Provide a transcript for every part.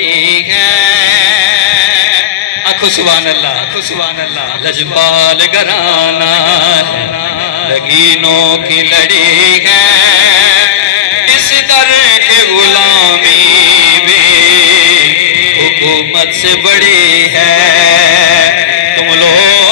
لڑی ہے آنکھو سبحان اللہ لجپال گرانا ہے لگینوں کی لڑی ہے اس در کے غلامی بھی حکومت سے بڑی ہے تم لوگ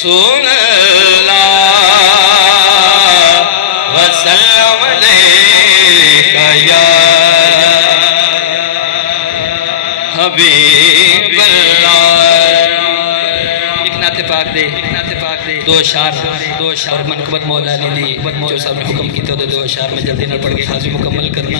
رسول اللہ وسلم علیکہ یا حبیب اللہ ایک نعت پاک دے دو اشعار اور منقبت مولا نے دی جو صاحب نے حکم کی تو دو اشعار میں جلدی نہ پڑھ کے حاضر مکمل کرنا